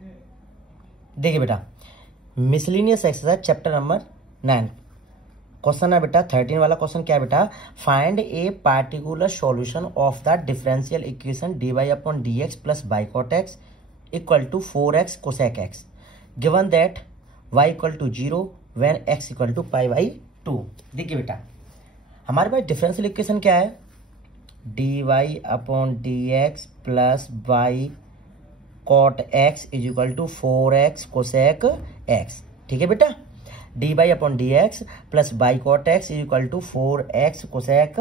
देखिए बेटा, miscellaneous exercise chapter number 9 question है बेटा 13 वाला क्वेश्चन क्या है बेटा, find a particular solution of the differential equation dy upon dx plus by cot x equal to 4x cosec x given that y equal to 0 when x equal to pi by 2। देखिए बेटा, हमारे पास differential equation क्या है, dy upon dx plus by cot x is equal to 4x cosec x. ठीक है बेटा, d by upon D x plus by cot x is equal to 4x cosec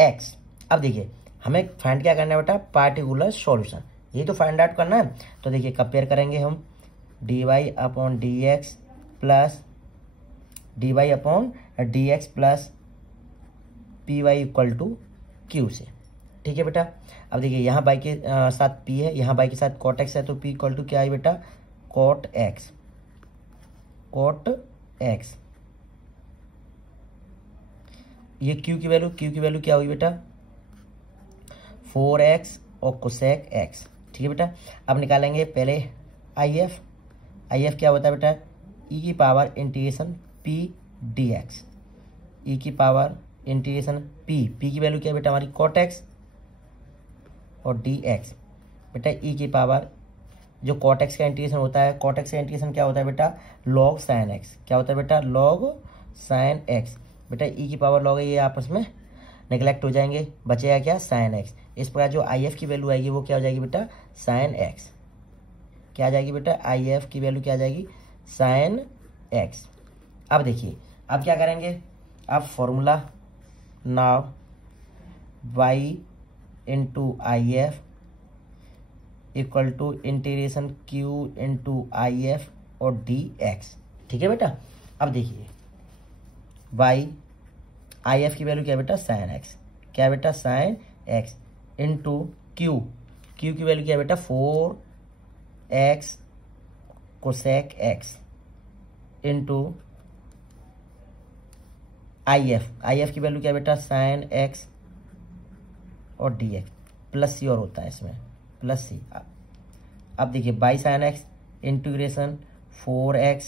x. अब देखिए, हमें फाइंड क्या करना है बेटा, पार्टिकुलर सॉल्यूशन, ये तो फाइंड आउट करना है। तो देखिए कंपेयर करेंगे हम d Y upon D x plus d Y upon D x plus p y equal to q से। ठीक है बेटा, अब देखिए यहाँ बाई के साथ p है, यहाँ बाई के साथ कॉट एक्स है, तो p इक्वल टू क्या है बेटा, कॉट एक्स। कॉट एक्स, ये q की वैल्यू क्या हुई बेटा, 4x और कोसेक एक्स। ठीक है बेटा, अब निकालेंगे पहले if क्या होता है बेटा, e की power integration p dx, e की पावर इंटीग्रेशन p की वैल्यू क्या है बेटा हमारी कॉट एक्स और dx। बेटा e की पावर जो कॉट एक्स का इंटीग्रेशन होता है, कॉट एक्स का इंटीग्रेशन क्या होता है बेटा, लॉग साइन एक्स। क्या होता है बेटा, लॉग साइन एक्स। बेटा e की पावर लॉग है, ये आपस में नेग्लेक्ट हो जाएंगे, बचेगा क्या, साइन एक्स। इस प्रकार जो if की वैल्यू आएगी वो क्या हो जाएगी बेटा, साइन एक्स। क्या आ जाएगी बेटा, if की वैल्यू क्या आ जाएगी, साइन एक्स। अब देखिए, अब क्या करेंगे, अब formula now y into if equal to integration q into if और dx। ठीक है बेटा, अब देखिए if की वैल्यू क्या है बेटा, साइन एक्स। क्या है बेटा, साइन एक्स इंटू q की वैल्यू क्या है बेटा, 4x cosec x into if की वैल्यू क्या है बेटा, साइन एक्स और dx प्लस सी और होता है इसमें प्लस सी। अब देखिए by sine x integration 4x,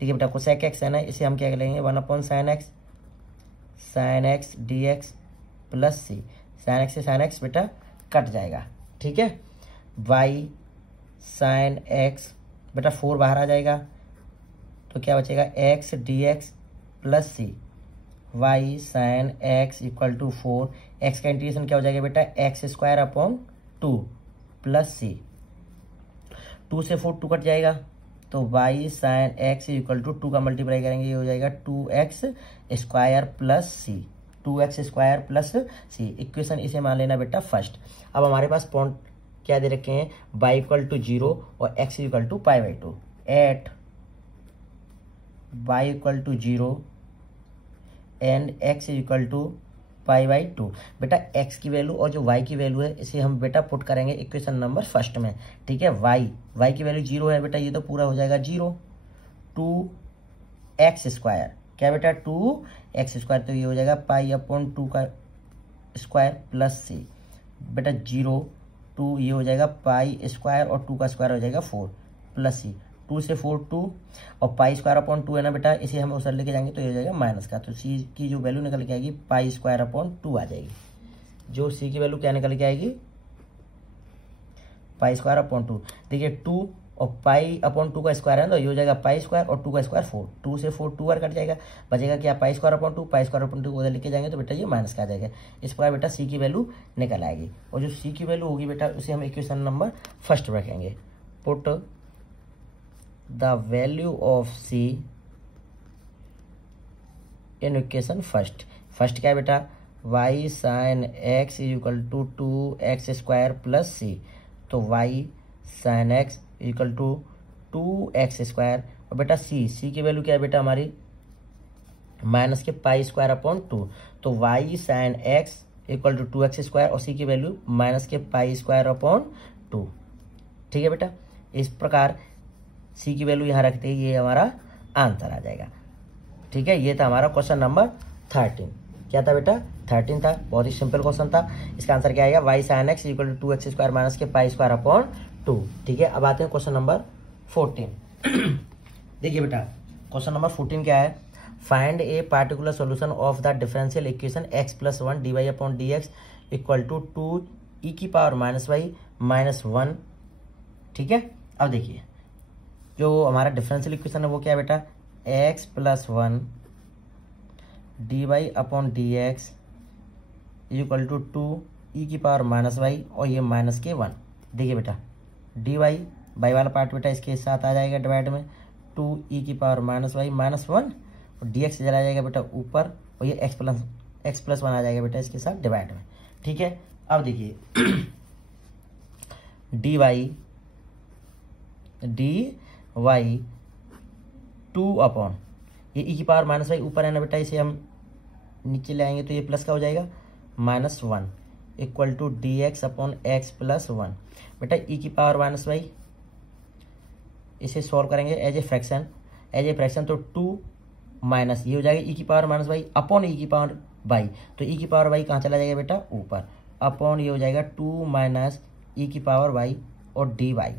देखिए बेटा कोसेक एक्स है ना, इसे हम क्या करेंगे 1 upon sine X dx plus C. Sine X से साइन एक्स बेटा कट जाएगा। ठीक है, y साइन एक्स बेटा 4 बाहर आ जाएगा, तो क्या बचेगा x dx plus c. y sine x equal to 4, x का इंटीग्रेशन क्या हो जाएगा बेटा, x square upon 2 plus c. 2 से 4 2 कट जाएगा, तो y sine x equal to 2 का मल्टीप्लाई करेंगे, ये हो जाएगा 2x square plus c. 2x square plus c, equation इसे मान लेना बेटा फर्स्ट। अब हमारे पास पॉइंट क्या दे रखे हैं, y इक्वल टू 0 और x equal to pi by 2 at y equal to 0 and x equal to pi by 2। बेटा x की वैल्यू और जो y की वैल्यू है इसे हम बेटा पुट करेंगे इक्वेशन नंबर फर्स्ट में। ठीक है, y की वैल्यू 0 है बेटा, ये तो पूरा हो जाएगा 0। 2x स्क्वायर, क्या बेटा 2x स्क्वायर, तो ये हो जाएगा पाई अपॉन 2 का स्क्वायर प्लस सी। बेटा 0 2 ये हो जाएगा पाई स्क्वायर और 2 का स्क्वायर हो जाएगा 4 प्लस सी। 2 से 4 2 और पाई स्क्वायर अपॉन 2 है ना बेटा, इसे हम उधर लेके जाएंगे तो ये हो जाएगा माइनस का, तो सी की जो वैल्यू निकल के आएगी पाई स्क्वायर अपॉन 2 आ जाएगी। जो सी की वैल्यू क्या निकल के आएगी, पाई स्क्वायर अपॉन 2। देखिए 2 और पाई अपॉन 2 का स्क्वायर है तो ये हो जाएगा पाई स्क्वायर और 2 का स्क्वायर 4। 2 से 4 2 बार कट जाएगा, बचेगा क्या, pi square upon 2। Pi square upon 2 उधर लेके जाएंगे तो बेटा ये माइनस का आ जाएगा। इस प्रकार बेटा सी की वैल्यू निकल आएगी, और जो सी की वैल्यू होगी बेटा उसे हम इक्वेशन नंबर फर्स्ट रखेंगे। Put the value of C in equation first क्या है बेटा, y sine X is equal to 2x square plus C. तो y sine x equal to 2x square, और बेटा सी की वैल्यू क्या है बेटा हमारी, माइनस के पाई स्क्वायर अपॉन 2। तो y sine x equal to 2x square और सी की वैल्यू माइनस के पाई स्क्वायर अपॉन 2। ठीक है बेटा, इस प्रकार सी की वैल्यू यहाँ रखते ही ये हमारा आंसर आ जाएगा। ठीक है, ये था हमारा क्वेश्चन नंबर 13। क्या था बेटा, 13 था, बहुत ही सिंपल क्वेश्चन था। इसका आंसर क्या आएगा, y sine x equal to 2x square minus के पाई स्क्वायर अपॉन 2। ठीक है, अब आते हैं क्वेश्चन नंबर 14। देखिए बेटा, क्वेश्चन नंबर 14 क्या है, find a particular solution of the differential equation x plus 1 dy upon D x equal to 2 e की पावर माइनस वाई माइनस 1। ठीक है, अब देखिए जो हमारा डिफरेंशियल इक्वेशन है वो क्या है बेटा, x plus 1 d Y upon D x equal to 2 e की पावर माइनस वाई और ये माइनस के 1। देखिए बेटा, डी वाई बाई वाला पार्ट बेटा इसके साथ आ जाएगा डिवाइड में, 2 ई की पावर माइनस वाई माइनस 1 और डी एक्स चला जाएगा बेटा ऊपर और ये एक्स प्लस 1 आ जाएगा बेटा इसके साथ डिवाइड में। ठीक है, अब देखिए डी वाई 2 अपॉन ये ई की पावर माइनस वाई ऊपर है ना बेटा, इसे हम नीचे ले आएंगे तो ये प्लस का हो जाएगा minus 1 equal to d x upon x plus 1। बेटा ई की पावर माइनस वाई इसे सॉल्व करेंगे एज ए फ्रैक्शन तो 2 माइनस ये हो जाएगा ई की power minus y upon e की पावर वाई, तो ई की पावर वाई कहाँ चला जाएगा बेटा ऊपर, अपॉन ये हो जाएगा 2 माइनस ई की पावर वाई और डी वाई।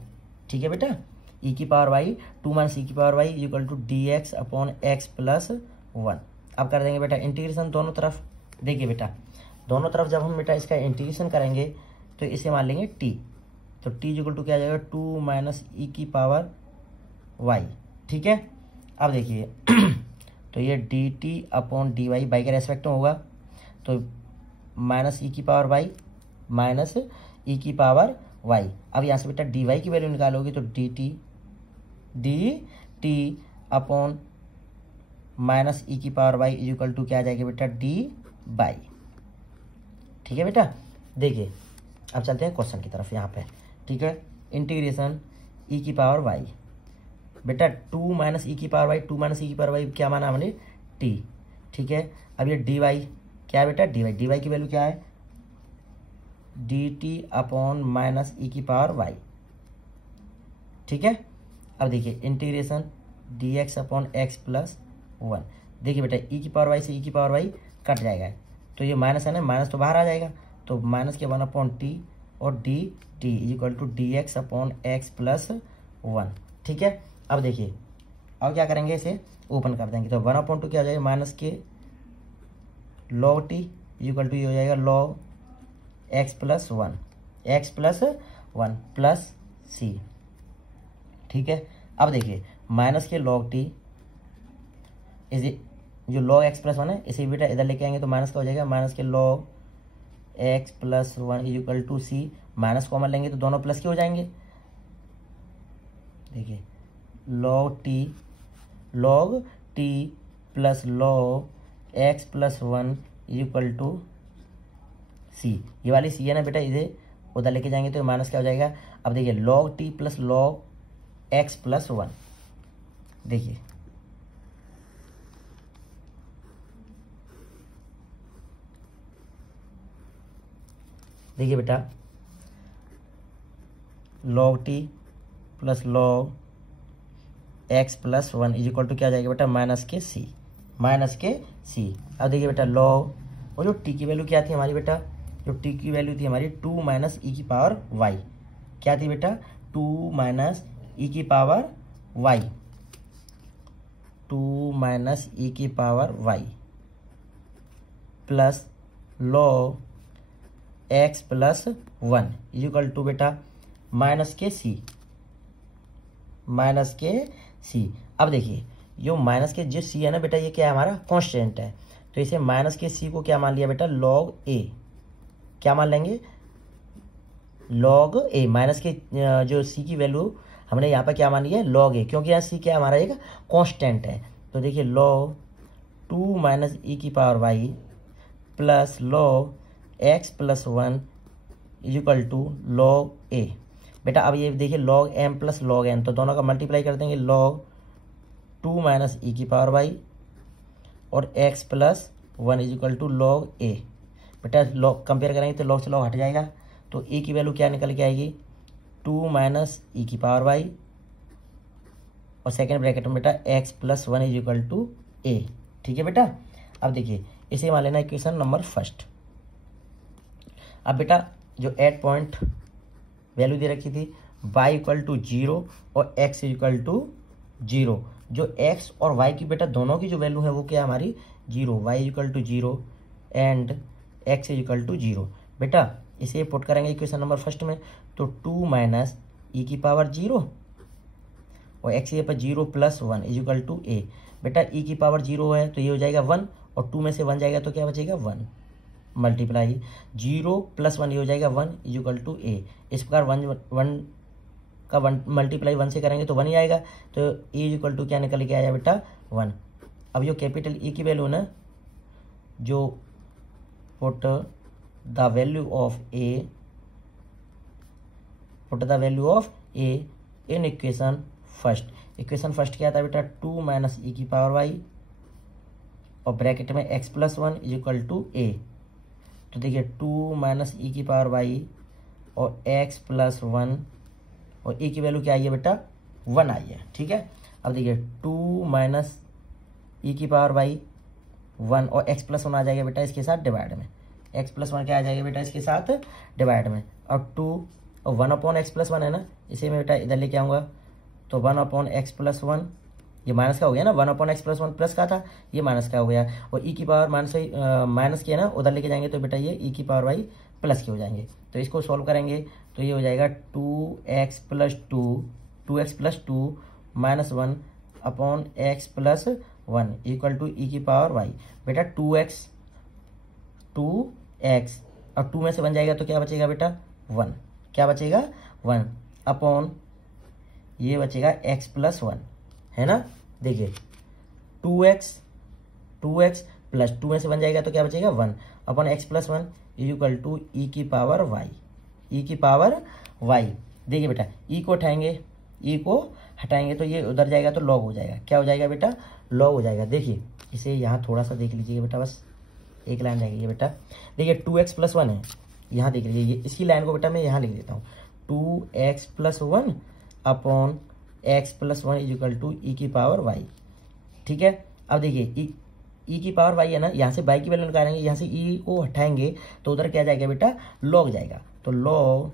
ठीक है बेटा, ई की पावर वाई 2 माइनस ई की power y equal to d x upon x plus 1। अब कर देंगे बेटा इंटीग्रेशन दोनों तरफ। देखिए बेटा दोनों तरफ जब हम बेटा इसका इंटीग्रेशन करेंगे तो इसे मान लेंगे टी, तो टी इक्वल टू क्या आ जाएगा 2 माइनस ई की पावर वाई। ठीक है, अब देखिए तो ये d t upon d y by के रेस्पेक्ट में होगा, तो माइनस ई की पावर वाई माइनस ई की पावर वाई। अब यहाँ से बेटा डी वाई की वैल्यू निकालोगे तो डी टी अपॉन माइनस ई की पावर वाई इक्वल टू क्या आ जाएगा बेटा डी बाई। ठीक है बेटा, देखिए अब चलते हैं क्वेश्चन की तरफ यहाँ पे। ठीक है, इंटीग्रेशन ई की पावर वाई बेटा 2 माइनस ई की पावर वाई, 2 माइनस ई की पावर वाई क्या माना हमने टी। ठीक है, अब ये डी वाई क्या है बेटा डी वाई की वैल्यू क्या है डी टी अपॉन माइनस ई की पावर वाई। ठीक है, अब देखिए integration D x upon x plus 1। देखिए बेटा ई की पावर वाई से ई की पावर वाई कट जाएगा, तो ये माइनस है ना, माइनस तो बाहर आ जाएगा, तो माइनस के 1 अपॉन टी और d t equal to d x upon x plus 1। ठीक है, अब देखिए अब क्या करेंगे, इसे ओपन कर देंगे तो 1 अपॉन 2 क्या हो जाएगा माइनस के लॉग टी इक्वल टू ये हो जाएगा log x plus 1 plus C. ठीक है, अब देखिए माइनस के लॉग टी इसे जो लॉग एक्स प्लस 1 है इसे बेटा इधर लेके आएंगे तो माइनस का हो जाएगा, माइनस के log x plus 1 equal to C, minus common लेंगे तो दोनों प्लस के हो जाएंगे। देखिए log T plus log x plus 1 equal to C, ये वाली सी है ना बेटा, इसे उधर लेके जाएंगे तो माइनस क्या हो जाएगा। अब देखिए log T plus log x plus 1। देखिए बेटा log T plus log x plus 1 equal to क्या आ जाएगा बेटा माइनस के सी। अब देखिए बेटा लॉग और जो टी की वैल्यू क्या थी हमारी बेटा, जो टी की वैल्यू थी हमारी 2 माइनस ई की पावर वाई, क्या थी बेटा 2 माइनस ई की पावर वाई, 2 माइनस ई की power Y plus log x plus 1 equal to beta minus K C. अब देखिए जो माइनस के जो सी है ना बेटा, ये क्या है हमारा कांस्टेंट है, तो इसे माइनस के सी को क्या मान लिया बेटा लॉग ए, क्या मान लेंगे लॉग ए। माइनस के जो सी की वैल्यू हमने यहाँ पर क्या मान लिया है लॉग ए, क्योंकि यहाँ सी क्या हमारा एक कांस्टेंट है। तो देखिए लॉग 2 माइनस ई की power Y plus log x plus 1 equal to log A. बेटा अब ये देखिए log M plus log N, तो दोनों का मल्टीप्लाई कर देंगे, लॉग 2 माइनस ई की पावर वाई और X plus 1 equal to log A. बेटा लॉग कंपेयर करेंगे तो लॉग से लॉग हट जाएगा, तो ए की वैल्यू क्या निकल के आएगी 2 माइनस ई की पावर वाई और सेकेंड ब्रैकेट में बेटा एक्स प्लस 1 इक्वल टू ए। ठीक है बेटा, अब देखिए इसे मान लेना इक्वेशन नंबर फर्स्ट। अब बेटा जो 8 पॉइंट वैल्यू दे रखी थी वाई इक्वल टू 0 और एक्स इक्वल टू 0। जो एक्स और वाई की बेटा दोनों की जो वैल्यू है वो क्या हमारी 0, y equal to 0 and x equal to 0। बेटा इसे पुट करेंगे इक्वेशन नंबर फर्स्ट में, तो 2 माइनस ई की पावर 0 और एक्स ये पर 0 प्लस 1 इज इक्वल टू ए। बेटा ई की पावर 0 है तो ये हो जाएगा 1 और 2 में से 1 जाएगा तो क्या बचेगा 1 मल्टीप्लाई 0 प्लस 1 ये हो जाएगा 1 इज इक्वल टू ए। इस प्रकार 1 का 1 मल्टीप्लाई 1 से करेंगे तो 1 ही आएगा, तो ए इज इक्वल टू क्या निकल के आया बेटा 1। अब जो कैपिटल ए की वैल्यू ना, जो put the value of A in equation first क्या था बेटा 2 माइनस ई की पावर वाई और ब्रैकेट में X plus 1 is equal to A. तो देखिए 2 माइनस ई की पावर वाई और एक्स प्लस 1 और ए की वैल्यू क्या आई है बेटा 1 आई है। ठीक है, अब देखिए 2 माइनस ई की पावर वाई 1 और एक्स प्लस 1 आ जाएगा बेटा इसके साथ डिवाइड में, एक्स प्लस 1 क्या आ जाएगा बेटा इसके साथ डिवाइड में, और 2 और 1 अपॉन एक्स प्लस 1 है ना, इसे मैं बेटा इधर लेके आऊँगा तो 1 अपॉन एक्स प्लस 1 ये माइनस का हो गया ना, 1 अपॉन एक्स प्लस 1 प्लस का था ये माइनस का हो गया, और ई की पावर माइनस किया ना उधर लेके जाएंगे तो बेटा ये ई की पावर वाई प्लस के हो जाएंगे। तो इसको सॉल्व करेंगे तो ये हो जाएगा 2x plus 2 minus 1 upon x plus 1 equal to E की पावर वाई। बेटा 2x और 2 में से 1 जाएगा तो क्या बचेगा बेटा 1, क्या बचेगा 1 अपॉन ये बचेगा x प्लस 1 है ना। देखिए 2x प्लस 2 में से 1 जाएगा तो क्या बचेगा 1 upon x plus 1 equal to E की पावर वाई। देखिए बेटा ई को हटाएंगे तो ये उधर जाएगा तो लॉग हो जाएगा, क्या हो जाएगा बेटा लॉग हो जाएगा। देखिए इसे यहाँ थोड़ा सा देख लीजिएगा बेटा, बस एक लाइन रहेगी बेटा। देखिए 2x प्लस 1 है, यहाँ देख लीजिए ये इसी लाइन को बेटा मैं यहाँ लिख देता हूँ 2x plus 1 upon x plus 1 is equal to E की पावर वाई। ठीक है, अब देखिए ई की पावर वाई है ना, यहाँ से वाई की वैल्यू निकालेंगे, यहाँ से ई को हटाएंगे तो उधर क्या जाएगा बेटा लॉग जाएगा, तो log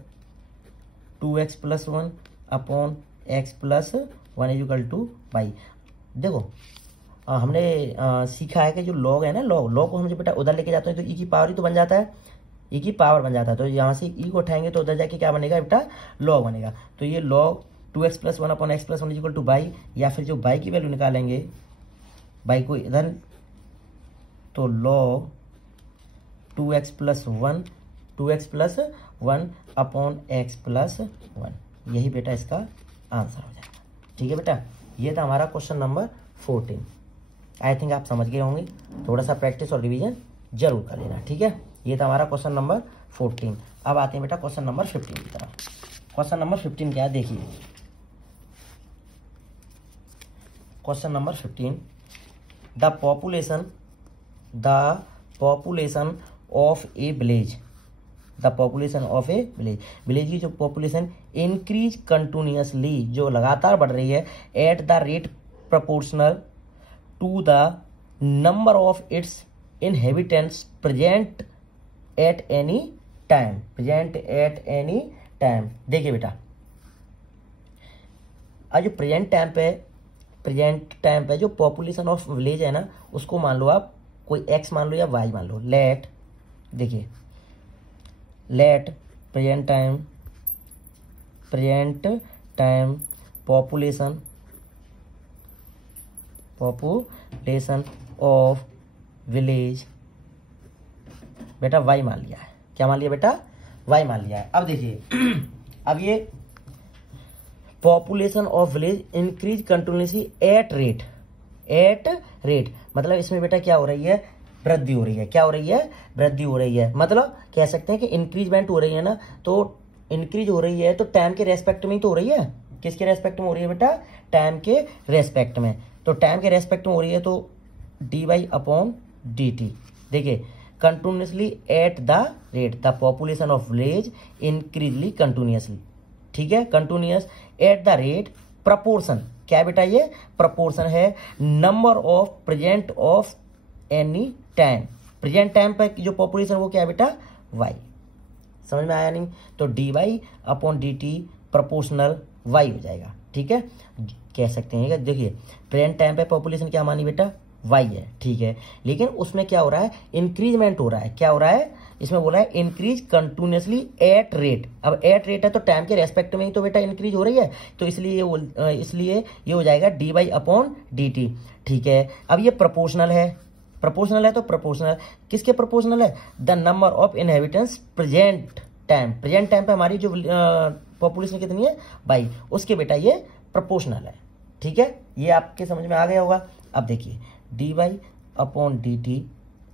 2x plus 1 upon x plus 1 is equal to y. देखो हमने सीखा है कि जो लॉग है ना, लॉग को हम जब बेटा उधर लेके जाते हैं तो ई की पावर ही तो बन जाता है, ई की पावर बन जाता है, तो यहाँ से ई को उठाएंगे तो उधर जाके क्या बनेगा बेटा लॉग बनेगा। तो ये log 2x plus 1 upon x plus 1 equal to y, या फिर जो वाई की वैल्यू निकालेंगे वाई को इधर, तो log 2x plus 1 upon x plus 1, यही बेटा इसका आंसर हो जाएगा। ठीक है बेटा, ये था हमारा क्वेश्चन नंबर 14। आई थिंक आप समझ गए होंगे, थोड़ा सा प्रैक्टिस और रिवीजन जरूर कर लेना। ठीक है, ये था हमारा क्वेश्चन नंबर 14। अब आते हैं बेटा क्वेश्चन नंबर 15 की तरफ। क्वेश्चन नंबर 15 क्या है देखिए, question number 15, the population of A village, village की जो पॉपुलेशन इंक्रीज कंटिन्यूअसली, जो लगातार बढ़ रही है, at the rate proportional to the number of its inhabitants present at any time. देखिए बेटा आज जो प्रेजेंट टाइम पे जो पॉपुलेशन ऑफ विलेज है ना, उसको मान लो आप कोई x मान लो या y मान लो। Let present time population of village बेटा y मान लिया है, क्या मान लिया बेटा y मान लिया है। अब देखिए अब ये population of village increase continuously at rate, मतलब इसमें बेटा क्या हो रही है वृद्धि हो रही है, वृद्धि हो रही है, मतलब कह सकते हैं कि इंक्रीजमेंट हो रही है ना, तो इंक्रीज हो रही है तो टाइम के रेस्पेक्ट में ही तो हो रही है। किसके रेस्पेक्ट में हो रही है बेटा टाइम के रेस्पेक्ट में, तो टाइम के रेस्पेक्ट में हो रही है तो dy अपॉन dt। देखिए continuously at the rate the population of village increasingly continuously, ठीक है, continuous at the rate proportion, क्या बेटा ये प्रपोर्शन है number of present of any time, present time पर जो पॉपुलेशन वो क्या है बेटा y। समझ में आया नहीं, तो dy upon dt proportional y हो जाएगा। ठीक है, कह सकते हैं कि देखिए प्रेजेंट टाइम पे पॉपुलेशन क्या मानी बेटा, वाई है। ठीक है, लेकिन उसमें क्या हो रहा है, इंक्रीजमेंट हो रहा है। क्या हो रहा है, इसमें बोला है इंक्रीज कंटिन्यूसली एट रेट। अब एट रेट है तो टाइम के रेस्पेक्ट में ही तो बेटा इंक्रीज हो रही है, तो इसलिए ये हो जाएगा d Y upon d t. ठीक है, अब ये प्रोपोर्शनल है, प्रोपोर्शनल है तो प्रोपोर्शनल किसके प्रोपोर्शनल है, the number of inhabitants present time. Present time पे हमारी जो पॉपुलेशन कितनी है, बाई, उसके बेटा ये प्रोपोर्शनल है। ठीक है, ये आपके समझ में आ गया होगा। अब देखिए d Y upon d t,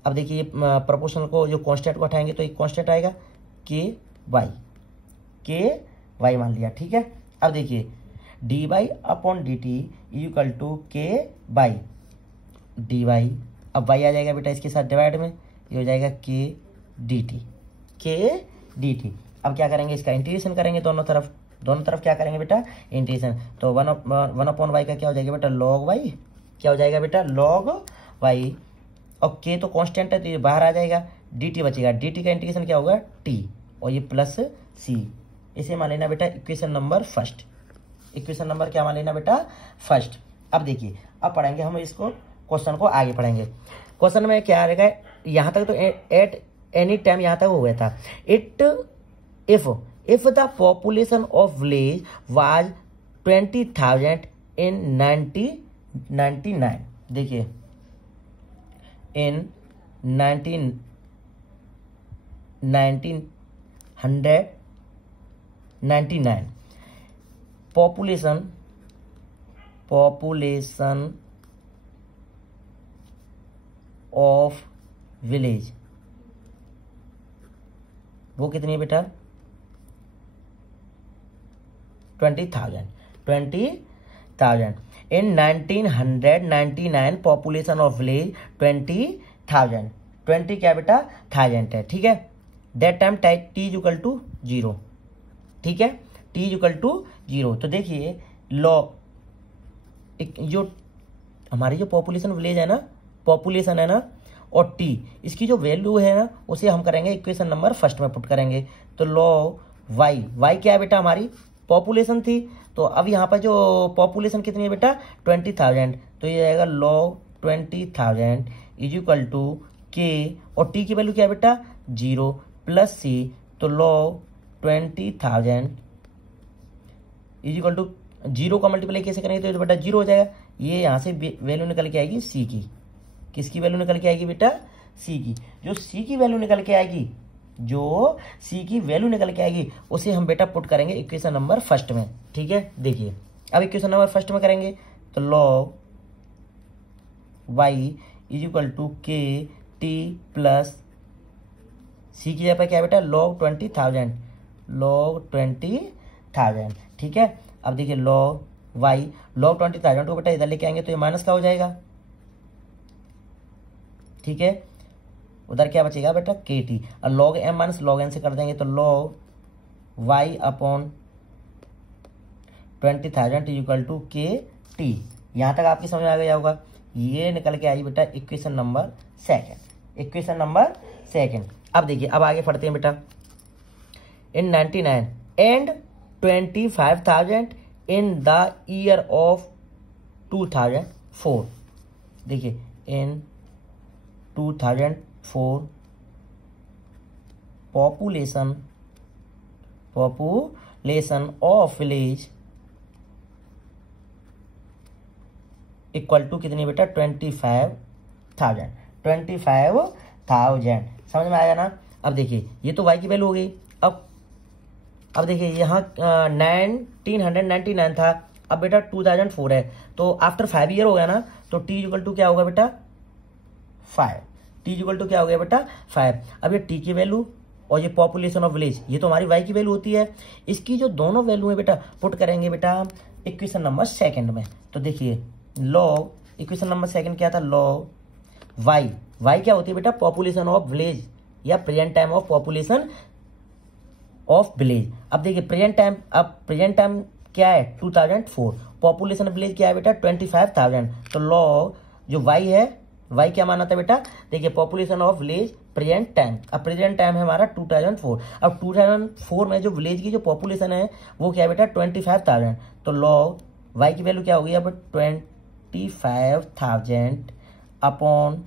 अब देखिए ये प्रोपोर्शनल को जो कांस्टेंट को हटाएंगे तो एक कांस्टेंट आएगा के वाई मान लिया। ठीक है, अब देखिए d Y upon d t equal to k by d Y. अब वाई आ जाएगा बेटा इसके साथ डिवाइड में, ये हो जाएगा के डी टी। अब क्या करेंगे, इसका इंटीग्रेशन करेंगे दोनों तरफ क्या करेंगे बेटा, इंटीग्रेशन। तो वन अपॉन वाई का क्या हो जाएगा बेटा, लॉग वाई। क्या हो जाएगा बेटा, लॉग वाई। और के तो कांस्टेंट है तो ये बाहर आ जाएगा, डी टी बचेगा। डी टी का इंटीग्रेशन क्या होगा, टी, और ये प्लस सी। इसे मान लेना बेटा equation number first. Equation number क्या मान लेना बेटा, फर्स्ट। अब देखिए अब पढ़ेंगे हम इसको, क्वेश्चन को आगे पढ़ेंगे। क्वेश्चन में क्या रहेगा, यहाँ तक तो एट एनी टाइम यहाँ तक हो गया था। If the population of village was 20,000 इन 1999, देखिए इन 1999 पॉपुलेशन ऑफ विलेज वो कितनी है बेटा, 20,000 इन 1999 पॉपुलेशन ऑफ विलेज 20,000। 20 क्या बेटा, 1000 है। ठीक है, that time t is equal to 0। ठीक है, टी इज इक्वल टू 0। तो देखिए जो हमारी जो पॉपुलेशन विलेज है ना, पॉपुलेशन है ना, और टी, इसकी जो वैल्यू है ना उसे हम करेंगे इक्वेशन नंबर फर्स्ट में पुट करेंगे। तो लॉग वाई क्या है बेटा, हमारी पॉपुलेशन थी। तो अब यहाँ पर जो पॉपुलेशन कितनी है बेटा, 20,000। तो ये आएगा लॉग 20,000 इज इक्वल टू के, और टी की वैल्यू क्या है बेटा, 0 प्लस सी। तो लॉग 20,000 इज इक्वल टू 0 का मल्टीप्लाई कैसे करेंगे तो बेटा 0 हो जाएगा। ये यहाँ से वैल्यू निकल के आएगी सी की। किसकी वैल्यू निकल के आएगी बेटा, सी की। जो सी की वैल्यू निकल के आएगी, उसे हम बेटा पुट करेंगे इक्वेशन नंबर फर्स्ट में। ठीक है, देखिए अब इक्वेशन नंबर फर्स्ट में करेंगे तो log y is equal to k t plus c की जगह क्या है बेटा, लॉग 20,000। ठीक है, अब देखिए लॉग वाई, लॉग 20,000 को बेटा इधर लेके आएंगे तो ये माइनस का हो जाएगा। ठीक है, उधर क्या बचेगा बेटा, के टी, और log m minus log n से कर देंगे तो log y upon 20,000 equal to k t. यहाँ तक आपकी समझ में आ गया होगा। ये निकल के आई बेटा इक्वेशन नंबर सेकेंड। अब देखिए अब आगे पढ़ते हैं बेटा। In 99 and 25,000 in the year of 2004। देखिए in 2004 population of village equal to कितनी बेटा, 25,000। समझ में आया ना। अब देखिए ये तो y की वैल्यू हो गई। अब देखिए यहाँ 1999 था, अब बेटा 2004 है, तो आफ्टर 5 ईयर हो गया ना, तो t इक्वल टू क्या होगा बेटा, 5। t इक्वल टू क्या हो गया बेटा, 5। अब ये t की वैल्यू और ये पॉपुलेशन ऑफ विलेज, ये तो हमारी y की वैल्यू होती है। इसकी जो दोनों वैल्यू है बेटा पुट करेंगे बेटा इक्वेशन नंबर सेकंड में। तो देखिए लॉग, इक्वेशन नंबर सेकंड क्या था, लॉग y क्या होती है बेटा, पॉपुलेशन ऑफ विलेज या present time of population of village. अब देखिए प्रेजेंट टाइम क्या है, 2004, पॉपुलेशन ऑफ विलेज क्या है बेटा, 25,000। तो लॉग जो y है, y क्या माना था बेटा, देखिए population of village present time. अब प्रेजेंट टाइम है हमारा 2004। अब 2004 में जो विलेज की जो पॉपुलेशन है वो क्या बेटा 25,000। तो लॉग वाई की वैल्यू क्या होगी अब 25,000 अपॉन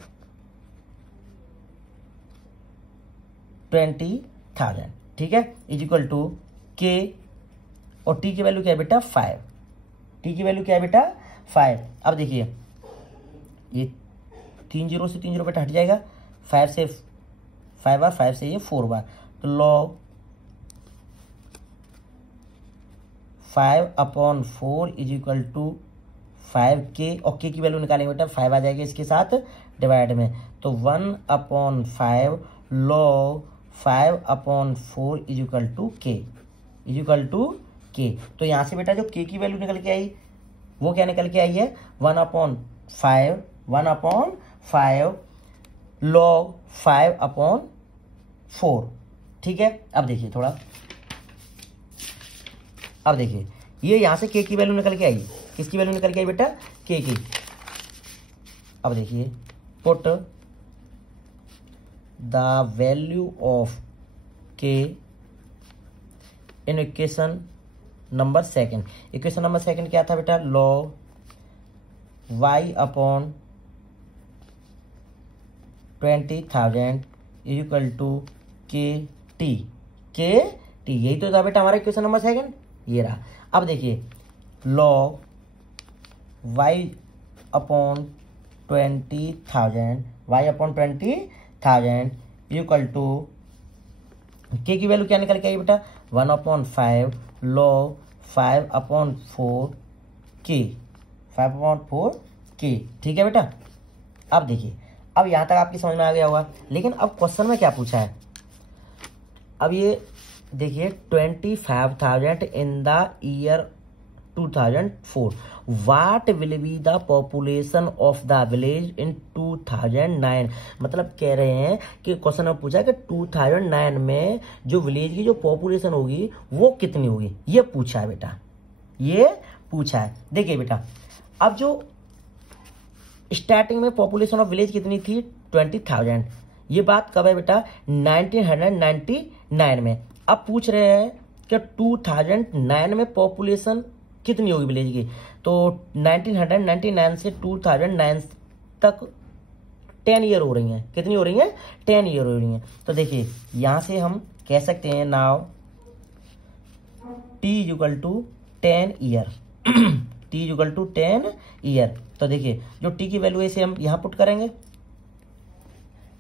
20,000, ठीक है, इज इक्वल टू के, और टी की वैल्यू क्या है बेटा 5। टी की वैल्यू क्या है बेटा 5। अब देखिए ये 3 0 से 3 0 बेटा हट जाएगा, 5 से 5 बार, 5 से ये 4 बार, तो log 5 upon 4 is equal to 5 k, और के की वैल्यू निकालेंगे बेटा 5 आ जाएगा इसके साथ डिवाइड में, तो 1 upon 5 log 5 upon 4 is equal to k, is equal to k. तो यहाँ से बेटा जो के की वैल्यू निकल के आई वो क्या निकल के आई है 1 अपॉन 5 लॉग 5 अपॉन 4, ठीक है। अब देखिए थोड़ा, अब देखिए ये यहां से के की वैल्यू निकल के आई, किसकी वैल्यू निकल के आई बेटा के की। अब देखिए put the value of k in equation number second. Equation number second क्या था बेटा log y upon 20,000 is equal to k t, यही तो था बेटा हमारा इक्वेशन नंबर सेकंड, ये रहा। अब देखिए log y upon 20,000 equal to k की वैल्यू क्या निकल के आई बेटा 1 अपॉन 5 लॉग 5 अपॉन 4 के, 5 अपॉन 4 के, ठीक है बेटा। अब देखिए अब यहां तक आपकी समझ में आ गया होगा, लेकिन अब क्वेश्चन में क्या पूछा है। अब ये देखिए 25,000 in the year 2004, what will be the population of the village in 2009। मतलब कह रहे हैं कि क्वेश्चन में पूछा कि 2009 में जो विलेज की जो पॉपुलेशन होगी वो कितनी होगी, ये पूछा है बेटा, ये पूछा है। देखिए बेटा अब जो स्टार्टिंग में पॉपुलेशन ऑफ विलेज कितनी थी 20,000, ये बात कब है बेटा 1999 में। अब पूछ रहे हैं कि 2009 में पॉपुलेशन कितनी होगी विलेज की, तो 1999 से 2009 तक 10 ईयर हो रही हैं, कितनी हो रही हैं 10 ईयर हो रही हैं। तो देखिए यहां से हम कह सकते हैं now t equal to 10 year t equal to 10 year. तो देखिए जो टी की वैल्यू है इसे हम यहां पुट करेंगे,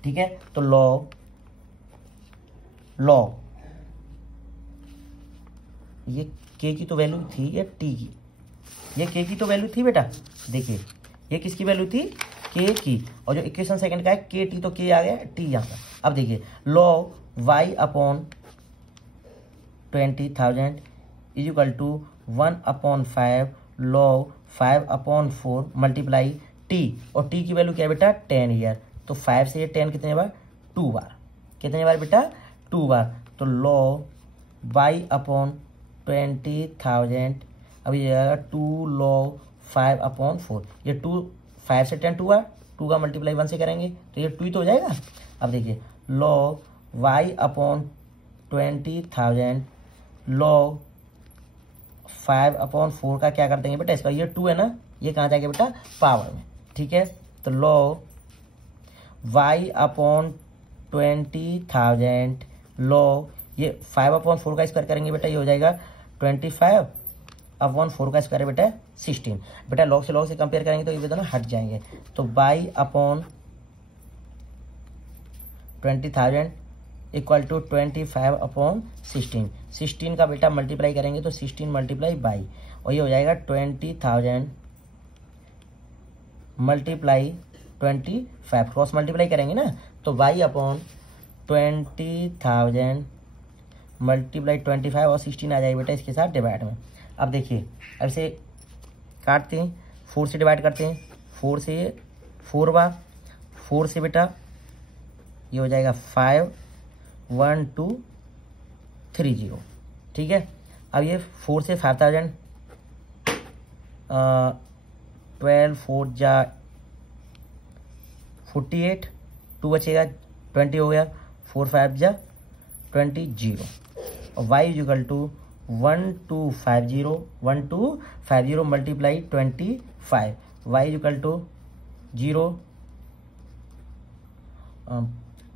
ठीक है, तो लॉग ये के की तो वैल्यू थी, ये टी की, ये के की तो वैल्यू थी बेटा। देखिए ये किसकी वैल्यू थी के की, और जो इक्वेशन सेकंड का है के टी, तो के आ गया टी यहाँ पर। अब देखिए log y upon 20,000 is equal to 1 upon 5 log 5 upon 4 multiply t, और टी की वैल्यू क्या है बेटा 10 ईयर। तो 5 से ये 10 कितने बार 2 बार, कितने बार बेटा 2 बार। तो लॉग y अपॉन 20,000, अब ये आएगा 2 लॉग 5 अपॉन 4, ये 2 5 से 10 2 बार, 2 का मल्टीप्लाई 1 से करेंगे तो ये 2 ही तो हो जाएगा। अब देखिए log y upon 20,000 log 5 upon 4 का क्या कर देंगे बेटा इसका, ये 2 है ना, ये कहाँ जाएगा बेटा पावर में, ठीक है। तो लॉग y अपॉन 20,000 लॉग ये 5 अपॉन 4 का स्क्वायर करेंगे बेटा, ये हो जाएगा 25 अपॉन 4 का स्क्वायर है बेटा 16। बेटा लॉग से कंपेयर करेंगे तो ये दोनों हट जाएंगे। तो y upon 20,000 equal to 25 upon 16 का बेटा मल्टीप्लाई करेंगे तो 16 मल्टीप्लाई बाई, और ये हो जाएगा 20,000 मल्टीप्लाई 25, क्रॉस मल्टीप्लाई करेंगे ना, तो y अपॉन 20,000 मल्टीप्लाई 25 और 16 आ जाएगा बेटा इसके साथ डिवाइड में। अब देखिए अब इसे काटते हैं, 4 से डिवाइड करते हैं, 4 से 4 बार, 4 से बेटा ये हो जाएगा 5 1 2 3 0, ठीक है। अब ये 4 से 5,000 12 4 जा 48, 2 बचेगा 20 हो गया, 4 5 जा 20 0, और y equal to 1250 multiply 25, y equal to 0,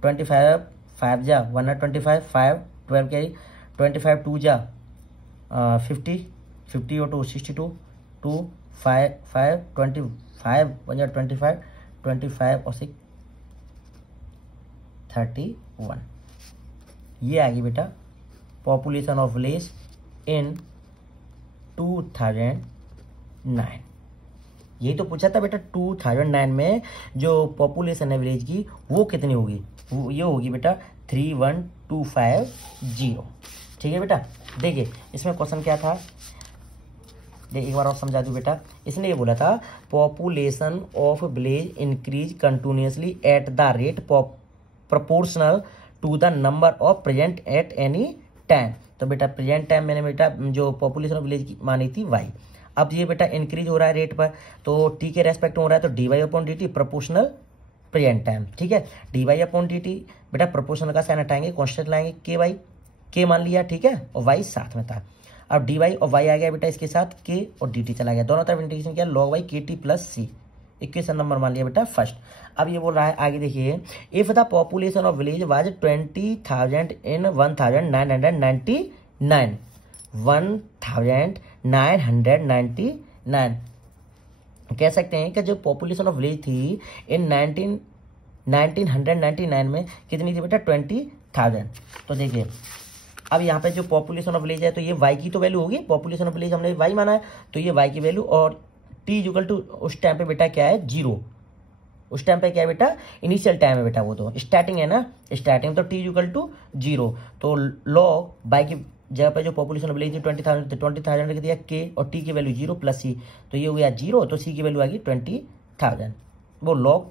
25 5 जा 125, 5 12 कैरी, 25 2 जा 50, 50 और 2 62, 2 5 5 25 1 जा 25, 25 और 6 31। ये आ गई बेटा पॉपुलेशन ऑफ विलेज इन 2009। यही तो पूछा था बेटा 2009 में जो पॉपुलेशन है विलेज की वो कितनी होगी, वो ये होगी बेटा 31250। ठीक है बेटा। देखिए इसमें क्वेश्चन क्या था, देख एक बार और समझा दूं बेटा। इसने ये बोला था population of village increase continuously at the rate proportional to the number of present at any time. तो बेटा प्रेजेंट टाइम मैंने बेटा जो पॉपुलेशन ऑफ विलेज की मानी थी वाई। अब ये बेटा इंक्रीज हो रहा है रेट पर, तो टी के रेस्पेक्ट हो रहा है, तो d Y upon d t proportional present time. ठीक है, d Y upon d t बेटा प्रोपोर्शनल का साइन हटाएंगे, कॉन्स्टेंट लाएंगे के वाई, के मान लिया। ठीक है, और वाई साथ में था। अब डी वाई और वाई आ गया बेटा इसके साथ के और डी टी चला गया, दोनों तरफ इंटीग्रेशन किया, लॉग वाई के t plus c, equation number मान लिया बेटा फर्स्ट। अब ये बोल रहा है आगे देखिए, if the population of village was 20,000 इन 1999, 1999 कह सकते हैं कि जो पॉपुलेशन ऑफ विलेज थी इन 1999 में कितनी थी बेटा 20,000। तो देखिए अब यहाँ पे जो पॉपुलेशन ऑफ विलेज है तो ये वाई की तो वैल्यू होगी, पॉपुलेशन ऑफ विलेज हमने वाई माना है तो ये वाई की वैल्यू, और टी इक्वल टू उस टाइम पे बेटा क्या है 0, उस टाइम पे क्या है बेटा इनिशियल टाइम है बेटा, वो तो स्टार्टिंग है ना, स्टार्टिंग तो टी इक्वल टू 0। तो लॉग वाई की जगह पे जो पॉपुलेशन ऑफ विलेज 20,000 20,000 रख दिया के और टी की वैल्यू 0 प्लस सी, तो ये हो गया 0, तो सी की वैल्यू आ गई 20,000, वो लॉग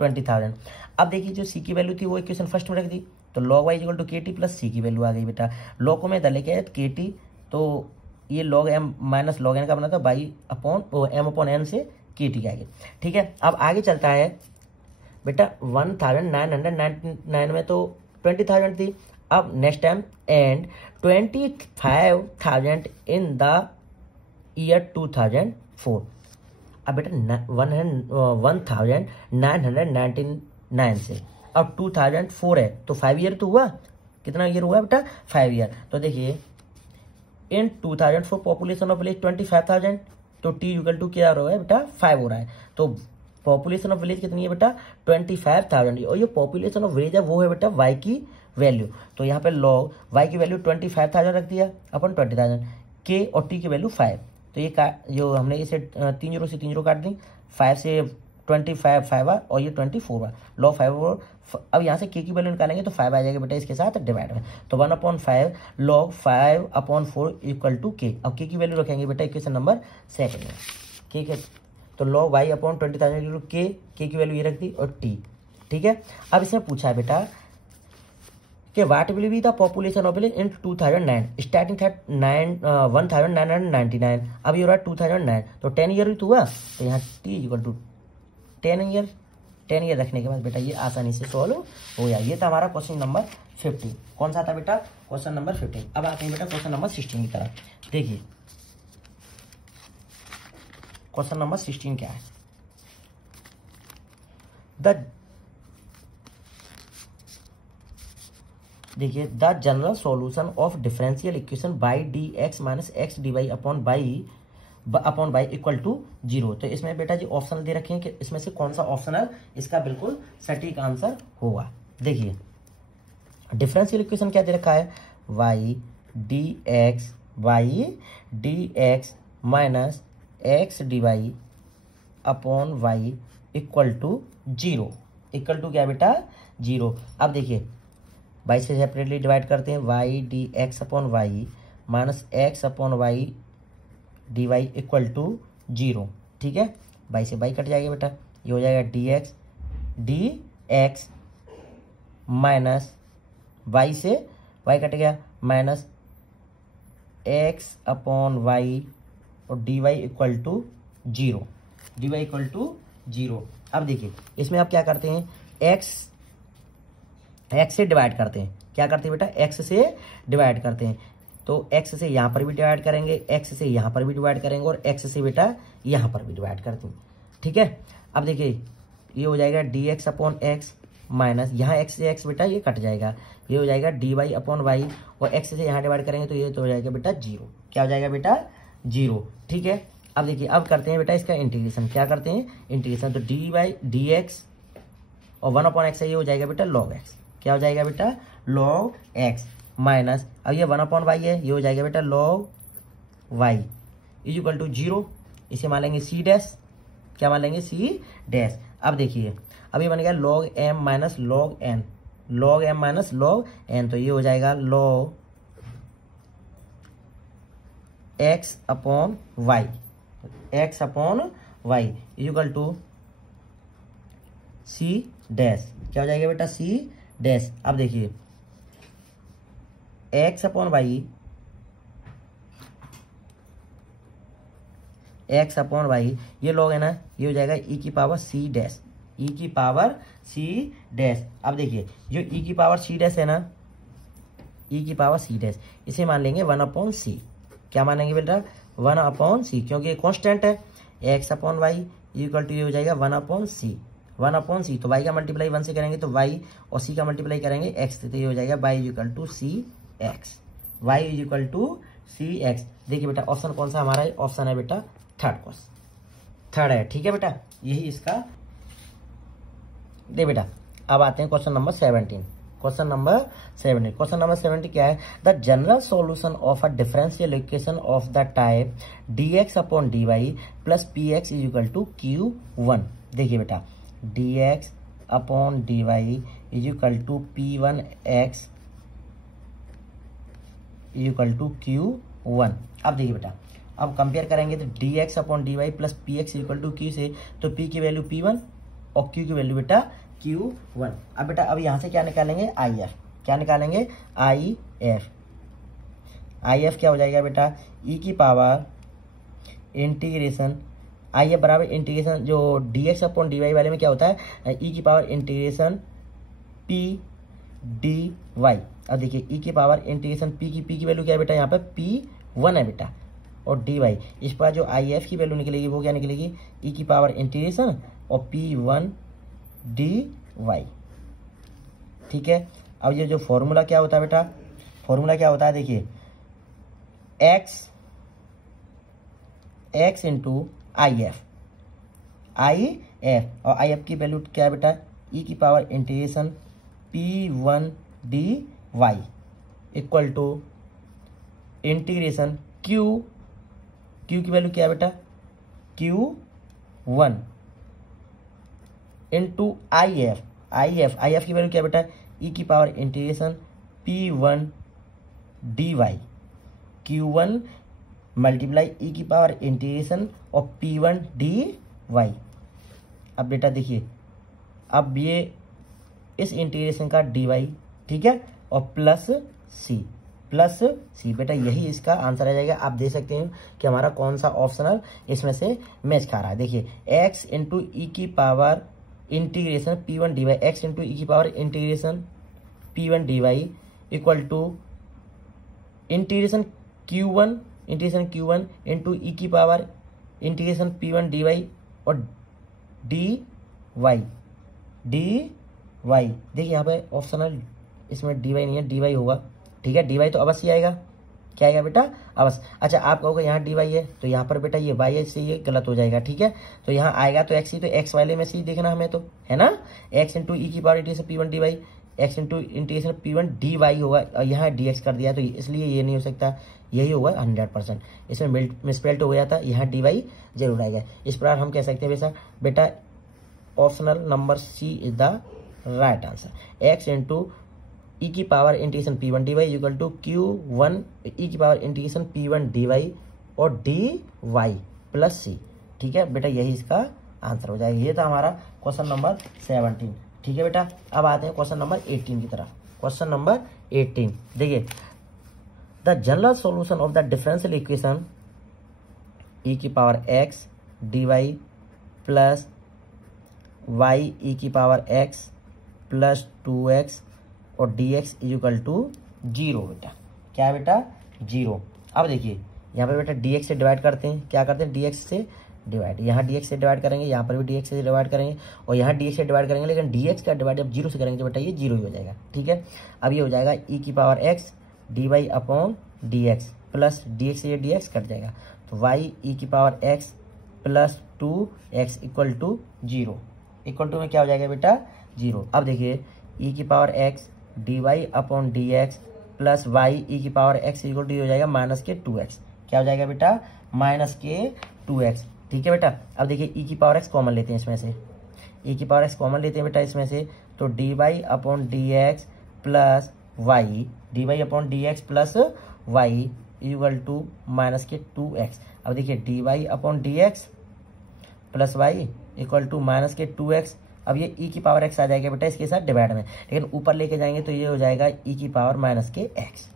20,000। अब देखिए जो सी की वैल्यू थी वो इक्वेशन फर्स्ट में रख दी, तो log Y equal to k t plus c की वैल्यू आ गई बेटा। लॉग को मैं इधर लेके आया के टी, तो ये log m minus log n का बना था by upon m upon n से के टी आ गई। ठीक है, अब आगे चलता है बेटा 1999 में तो 20,000 थी, अब next time and 25,000 in the year 2004। अब बेटा 1999 से अब 2004 है तो 5 ईयर तो हुआ, कितना ईयर हुआ बेटा 5 ईयर। तो देखिए इन 2004 पॉपुलेशन ऑफ विलेज 25,000, तो टी इक्वल टू क्या हो रहा है बेटा 5 हो रहा है, तो पॉपुलेशन ऑफ विलेज कितनी है बेटा 25,000, और ये पॉपुलेशन ऑफ विलेज है वो है बेटा वाई की वैल्यू। तो यहाँ पे लॉग वाई की वैल्यू 25,000 रख दिया अपन 20,000, के और टी की वैल्यू 5, तो ये जो हमने इसे 3 जीरो से 3 जीरो काट दी, 5 से 25 5 और ये 24 लॉग 5। अब यहाँ से के की वैल्यू निकालेंगे तो 5 आ जाएगा बेटा इसके साथ डिवाइड में, तो 1/5 लॉग 5/4 इक्वल टू के। अब के की वैल्यू रखेंगे बेटा इक्वेशन नंबर सेकंड में, ठीक है, तो log y अपॉन 20,000 के की वैल्यू ये रख दी और टी। ठीक है, अब इसमें पूछा है बेटा कि what will be the population of village in 2009, starting था 1999, अब ये हो रहा है 2009, तो 10 ईयर तो हुआ, तो यहाँ टी इक्वल टू 10 ईयर रखने के बाद बेटा ये आसानी से सॉल्व हो गया। ये था हमारा क्वेश्चन नंबर 15। कौन सा था बेटा क्वेश्चन नंबर 15। अब आते हैं बेटा क्वेश्चन नंबर 16 की तरफ। देखिए क्वेश्चन नंबर 16 क्या है, देखिए the general solution of differential equation by d x minus x D Y upon by equal to 0। तो इसमें बेटा जी ऑप्शन दे रखे हैं कि इसमें से कौन सा ऑप्शनल इसका बिल्कुल सटीक आंसर होगा। देखिए डिफरेंशियल इक्वेशन क्या दे रखा है, y d x minus x D Y upon y equal to 0, equal to क्या बेटा 0। अब देखिए वाई से सेपरेटली डिवाइड करते हैं, y d x upon y minus x upon y d Y equal to 0। ठीक है, वाई से वाई कट जाएगा बेटा, ये हो जाएगा डी एक्स माइनस वाई से वाई कट गया माइनस एक्स अपॉन वाई और डी वाई इक्वल टू 0, अब देखिए इसमें आप क्या करते हैं, x एक्स से डिवाइड करते हैं। क्या करते हैं बेटा, एक्स से डिवाइड करते हैं। तो एक्स से यहाँ पर भी डिवाइड करेंगे, एक्स से यहाँ पर भी डिवाइड करेंगे और एक्स से बेटा यहाँ पर भी डिवाइड करते हैं। ठीक है, अब देखिए ये हो जाएगा D x upon x minus यहाँ एक्स से एक्स बेटा ये कट जाएगा, ये हो जाएगा डी वाई अपॉन वाई और एक्स से यहाँ डिवाइड करेंगे तो ये तो हो जाएगा बेटा जीरो। क्या हो जाएगा बेटा, जीरो। ठीक है, अब देखिए अब करते हैं बेटा इसका इंटीग्रेशन। क्या करते हैं, इंटीग्रेशन। तो डी वाई डी एक्स और 1 अपॉन एक्स ये हो जाएगा बेटा लॉग एक्स। क्या हो जाएगा बेटा, लॉग एक्स माइनस अब ये 1 अपॉन वाई है, ये हो जाएगा बेटा log y is equal to zero. इसे मान लेंगे सी डैश। क्या मान लेंगे, सी डैश। अब देखिए अब ये बन गया log m minus log n, log m minus log N. तो ये हो जाएगा log x upon y, x upon y is equal to c dash. क्या हो जाएगा बेटा, सी डैश। अब देखिए x upon y, x upon y ये लॉग है ना, ये हो जाएगा ई की पावर सी डैश, ई की पावर सी डैश। अब देखिए जो ई की पावर सी डैश है ना, ई की पावर सी डैश, इसे मान लेंगे 1 अपॉन सी। क्या मानेंगे बेटा, 1 अपॉन सी, क्योंकि ये कॉन्स्टेंट है। X upon y equal to ये हो जाएगा 1 अपॉन सी, 1 अपॉन सी। तो वाई का मल्टीप्लाई 1 से करेंगे तो वाई और सी का मल्टीप्लाई करेंगे एक्स, तो ये हो जाएगा y equal to c x, y is equal to c x. देखिए बेटा ऑप्शन कौन सा हमारा है, ऑप्शन है बेटा थर्ड, क्वेश्चन थर्ड है। ठीक है बेटा, यही इसका दे बेटा। अब आते हैं question number 17। Question number 17, question number 70 क्या है, the general solution of a differential equation of the type d x upon d Y plus p x is equal to Q one. देखिए बेटा d x upon d y is equal to p one x is equal to Q one. अब देखिए बेटा अब compare करेंगे तो d x upon d Y plus p x equal to q से, तो पी की वैल्यू पी वन और क्यू की वैल्यू बेटा क्यू वन। अब बेटा अब यहाँ से क्या निकालेंगे, आई एफ। क्या निकालेंगे, आई एफ। आई एफ क्या हो जाएगा बेटा, ई की पावर इंटीग्रेशन, आई एफ बराबर इंटीग्रेशन जो d x upon d y वाले में क्या होता है, ई की power integration p d Y. अब देखिए ई की पावर इंटीग्रेशन पी की वैल्यू क्या है बेटा, यहाँ पे पी वन है बेटा और डी वाई। इस पर जो आई एफ की वैल्यू निकलेगी वो क्या निकलेगी, ई की पावर इंटीग्रेशन और पी वन डी वाई। ठीक है, अब ये जो फॉर्मूला क्या होता है बेटा, फॉर्मूला क्या होता है, देखिए x into I F, I F और आई एफ की वैल्यू क्या है बेटा, ई की power integration P one D Y equal to integration Q की वैल्यू क्या है बेटा, Q one into I F की वैल्यू क्या बेटा, ई की power integration P one D Y, Q one multiply e की पावर इंटीग्रेशन और पी वन डी वाई। अब बेटा देखिए अब ये इस इंटीग्रेशन का डी वाई, ठीक है, और प्लस सी बेटा यही इसका आंसर आ जाएगा। आप देख सकते हैं कि हमारा कौन सा ऑप्शनल इसमें से मैच खा रहा है। देखिए एक्स इंटू ई की power integration P one D Y, x into e की power integration P one D Y equal to integration Q one into e की power integration P one D Y और D Y. देखिए यहाँ पे optional इसमें D Y नहीं है, d y होगा। ठीक है, डी वाई तो अवश्य आएगा। क्या आएगा बेटा, अवश्य। अच्छा आप कहोगे यहाँ डी वाई है तो यहाँ पर बेटा ये वाई से ये गलत हो जाएगा। ठीक है, तो यहाँ आएगा तो एक्स ही, तो एक्स वाले में से ही देखना हमें, तो है ना, एक्स इंटू ई की power integration P one D Y, x into integration P one D y होगा और यहाँ डी एक्स कर दिया तो इसलिए ये नहीं हो सकता, यही होगा 100%। इसमें मिसपेल्ट हो गया था, यहाँ डी वाई जरूर आएगा। इस प्रकार हम कह सकते हैं बेटा optional number C is the right answer. X into e की power integration P one D Y equal to Q one e की power integration P one D Y और डी वाई प्लस सी। ठीक है बेटा, यही इसका answer हो जाएगा। ये था हमारा क्वेश्चन नंबर 17। ठीक है बेटा, अब आते हैं क्वेश्चन नंबर 18 की तरफ। क्वेश्चन नंबर 18 देखिए, the general solution of the differential equation e की power x D Y plus Y e की पावर एक्स प्लस 2x और D X is equal to 0 बेटा। क्या है बेटा? 0। अब देखिए यहाँ पर बेटा डी एक्स से डिवाइड करते हैं, क्या करते हैं? डी एक्स से डिवाइड, यहाँ डी एक्स से डिवाइड करेंगे, यहाँ पर भी डी एक्स से डिवाइड करेंगे और यहाँ डी एक्स से डिवाइड करेंगे, लेकिन डी एक्स का डिवाइड जब 0 से करेंगे तो बेटा ये 0 ही हो जाएगा। ठीक है, अब ये हो जाएगा ई की power x D Y upon D x plus d x से ये डी एक्स कट जाएगा, तो वाई ई की power x plus 2x equal to 0। Equal to में क्या हो जाएगा बेटा? 0। अब देखिए ई की power x D Y upon D x plus Y e की पावर एक्स इक्वल टू हो जाएगा माइनस के 2x। क्या हो जाएगा बेटा? माइनस के 2x। ठीक है बेटा, अब देखिए ई की पावर एक्स कॉमन लेते हैं इसमें से, ई की पावर एक्स कॉमन लेते हैं बेटा इसमें से, तो d Y upon D x plus y, d Y upon D x plus y equal to minus के 2x। अब देखिए d Y upon D x plus y equal to minus के 2x। अब ये ई की पावर एक्स आ जाएगा बेटा इसके साथ डिवाइड में, लेकिन ऊपर लेके जाएंगे तो ये हो जाएगा ई की पावर माइनस के एक्स।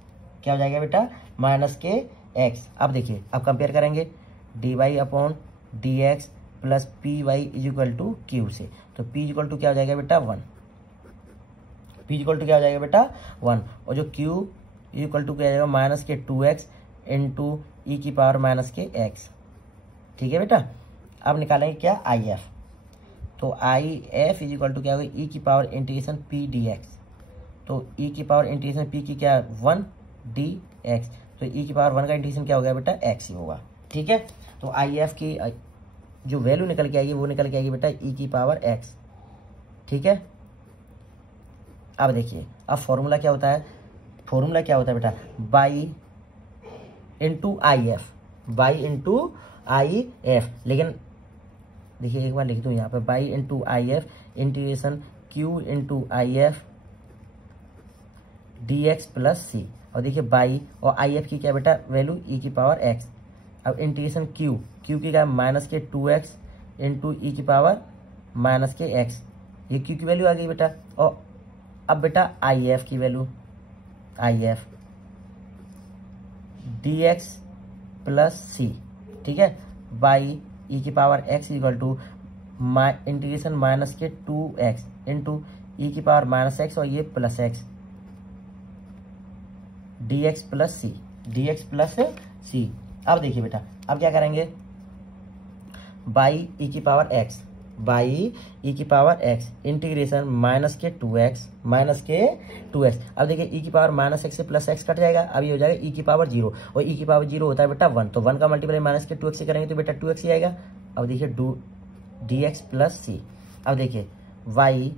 क्या हो जाएगा बेटा? माइनस के एक्स। अब देखिए अब कंपेयर करेंगे d Y upon D x plus p y is equal to q से, तो पी इक्वल टू क्या हो जाएगा बेटा? 1। पी इक्वल टू क्या हो जाएगा बेटा? 1। और जो क्यू इक्वल टू क्या हो जाएगा? माइनस के 2x इंटू ई की पावर माइनस के एक्स। ठीक है बेटा, अब निकालेंगे क्या? आई एफ, तो I F is equal to क्या होगा? ई की power integration p d x, तो ई की पावर इंटीग्रेशन पी की क्या? 1 डी एक्स, तो ई की पावर 1 का इंटीग्रेशन क्या हो गया बेटा? एक्स ही होगा। ठीक है, तो आई एफ की जो वैल्यू निकल के आएगी वो निकल के आएगी बेटा ई की पावर एक्स। ठीक है, अब देखिए अब फॉर्मूला क्या होता है? फॉर्मूला क्या होता है बेटा? Y into I F, Y into I F. लेकिन देखिए एक बार लिख दूं यहाँ पे, Y into I F integration Q into I F D x plus C. और देखिए बाई और आई एफ की क्या बेटा? वैल्यू ई की पावर एक्स। अब इंटीग्रेशन क्यू, क्यू की क्या? माइनस के 2x इंटू ई की पावर माइनस के एक्स, ये क्यू की वैल्यू आ गई बेटा। और अब बेटा आई एफ की value, I F D x plus C. ठीक है, बाई ई की power X equal to integration minus के 2x इंटू ई की पावर माइनस एक्स और ये plus X D x plus C, D x plus C. अब देखिए बेटा अब क्या करेंगे? बाई ई की पावर एक्स, बाई ई की पावर एक्स इंटीग्रेशन माइनस के 2x, माइनस के 2x। अब देखिए ई की पावर माइनस एक्स से प्लस एक्स कट जाएगा, अब ये हो जाएगा ई की पावर 0, और ई की पावर 0 होता है बेटा 1, तो 1 का मल्टीप्लाई माइनस के 2x से करेंगे तो बेटा 2x ही आएगा। अब देखिए डी एक्स प्लस सी। अब देखिए वाई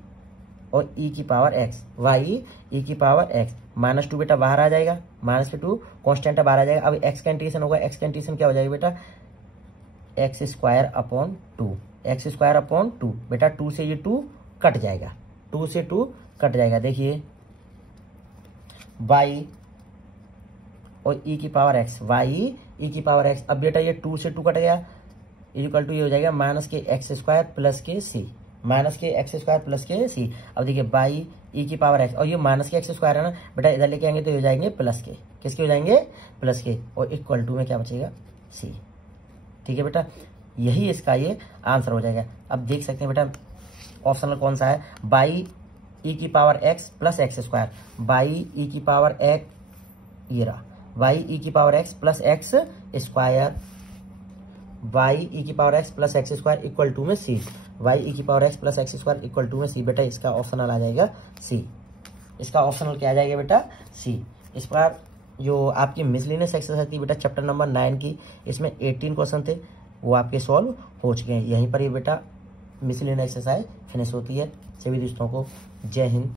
और ई की पावर एक्स, वाई ई की पावर एक्स माइनस 2 बेटा बाहर आ जाएगा, माइनस के 2 कॉन्स्टेंट बाहर आ जाएगा। अब एक्स का इंटीग्रेशन होगा, एक्स का इंटीग्रेशन क्या हो जाएगा बेटा? X square upon 2, x square upon 2 बेटा, 2 से ये 2 कट जाएगा, 2 से 2 कट जाएगा। देखिए वाई और ई की पावर एक्स, वाई ई की पावर एक्स। अब बेटा ये 2 से 2 कट गया, इक्वल टू ये हो जाएगा माइनस के एक्स स्क्वायर प्लस के सी, माइनस के एक्स स्क्वायर प्लस के सी। अब देखिए बाई ई की पावर एक्स, और ये माइनस के एक्स स्क्वायर है ना बेटा, इधर लेके आएंगे तो हो जाएंगे प्लस के, किसके हो जाएंगे? प्लस के, और इक्वल टू में क्या बचेगा? सी। ठीक है बेटा, यही इसका ये आंसर हो जाएगा। अब देख सकते हैं बेटा ऑप्शनल कौन सा है? बाई ई की power x plus X square, Y e की पावर एक्स, ये रहा बाई ई की power x plus X square, Y e की power x plus X square equal to में सी, वाई ई की power x plus X square equal to में C. बेटा इसका ऑप्शनल आ जाएगा सी, इसका ऑप्शनल क्या आ जाएगा बेटा? सी। इस बार जो आपकी मिसलेनियस एक्सरसाइज थी बेटा चैप्टर नंबर 9 की, इसमें 18 क्वेश्चन थे, वो आपके सॉल्व हो चुके हैं। यहीं पर ये बेटा मिसलेनियस एक्सरसाइज फिनिश होती है। सभी दोस्तों को जय हिंद।